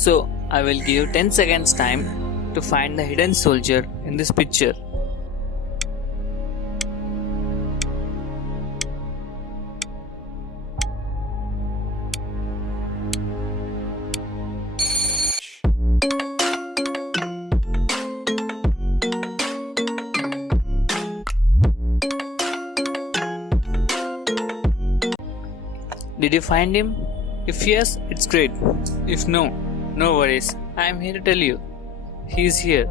So, I will give you 10 seconds time to find the hidden soldier in this picture. Did you find him? If yes, it's great. If no, no worries. I am here to tell you. He is here.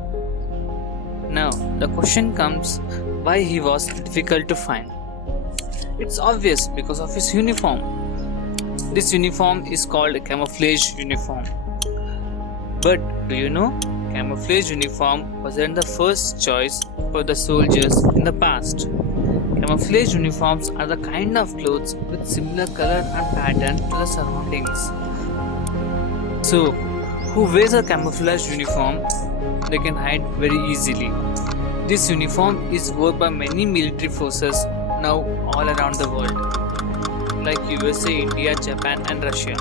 Now, the question comes why he was difficult to find. It's obvious because of his uniform. This uniform is called a camouflage uniform. But do you know, camouflage uniform wasn't the first choice for the soldiers in the past. Camouflage uniforms are the kind of clothes with similar color and pattern to the surroundings. So, who wears a camouflage uniform? They can hide very easily. This uniform is worn by many military forces now all around the world, like USA, India, Japan and Russia.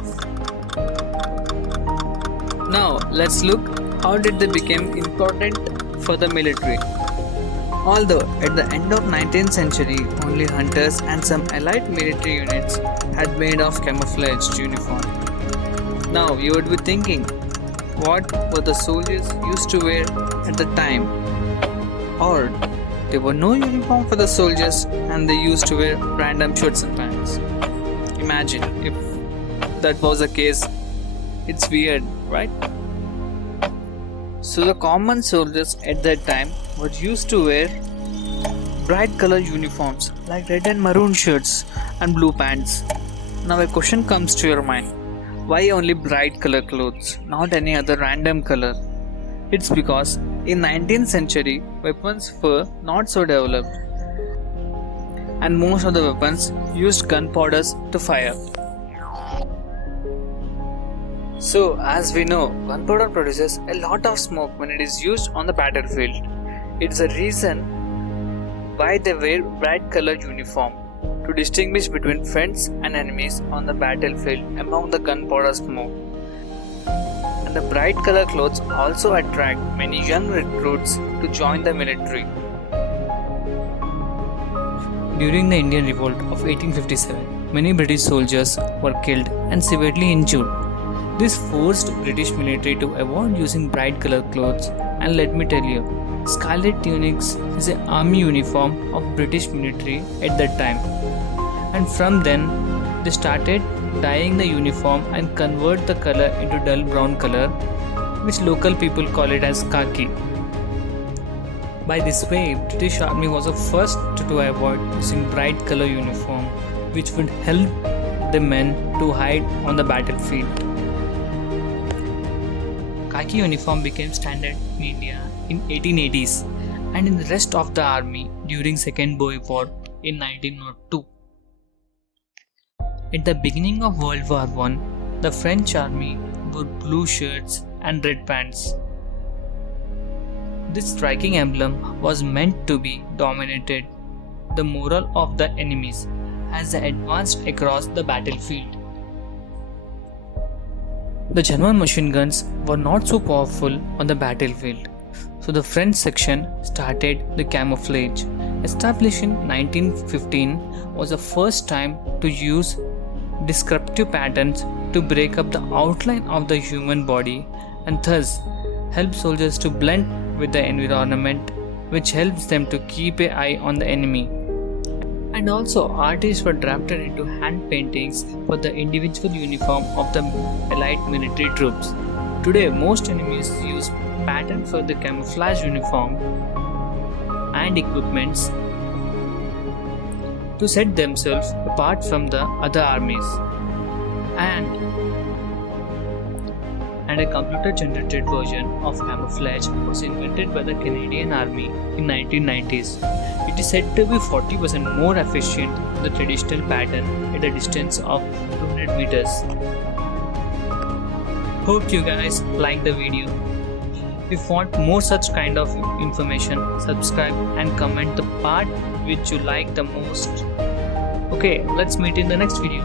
Now, let's look how did they become important for the military. Although at the end of 19th century, only hunters and some allied military units had made of camouflaged uniform. Now you would be thinking, what were the soldiers used to wear at the time? Or there were no uniform for the soldiers and they used to wear random shirts and pants. Imagine if that was the case. It's weird, right? So the common soldiers at that time were used to wear bright color uniforms like red and maroon shirts and blue pants. Now a question comes to your mind. Why only bright color clothes, not any other random color? It's because in 19th century weapons were not so developed and most of the weapons used gunpowders to fire. So, as we know, gunpowder produces a lot of smoke when it is used on the battlefield. It's the reason why they wear bright colored uniform to distinguish between friends and enemies on the battlefield among the gunpowder smoke. And the bright color clothes also attract many young recruits to join the military. During the Indian Revolt of 1857, many British soldiers were killed and severely injured. This forced British military to avoid using bright colored clothes, and let me tell you, scarlet tunics is an army uniform of British military at that time. And from then, they started dyeing the uniform and convert the color into dull brown color, which local people call it as khaki. By this way, British army was the first to avoid using bright color uniform, which would help the men to hide on the battlefield. Khaki uniform became standard in India in 1880s and in the rest of the army during Second Boer War in 1902. At the beginning of World War I, the French army wore blue shirts and red pants. This striking emblem was meant to be dominated the morale of the enemies as they advanced across the battlefield. The German machine guns were not so powerful on the battlefield, so the French section started the camouflage. Established in 1915 was the first time to use descriptive patterns to break up the outline of the human body and thus help soldiers to blend with the environment, which helps them to keep an eye on the enemy. And also, artists were drafted into hand paintings for the individual uniform of the allied military troops. Today, most enemies use pattern for the camouflage uniform and equipments to set themselves apart from the other armies. And a computer-generated version of camouflage was invented by the Canadian Army in 1990s. It is said to be 40% more efficient than the traditional pattern at a distance of 200 meters. Hope you guys like the video. If you want more such kind of information, subscribe and comment the part which you like the most. Okay, let's meet in the next video.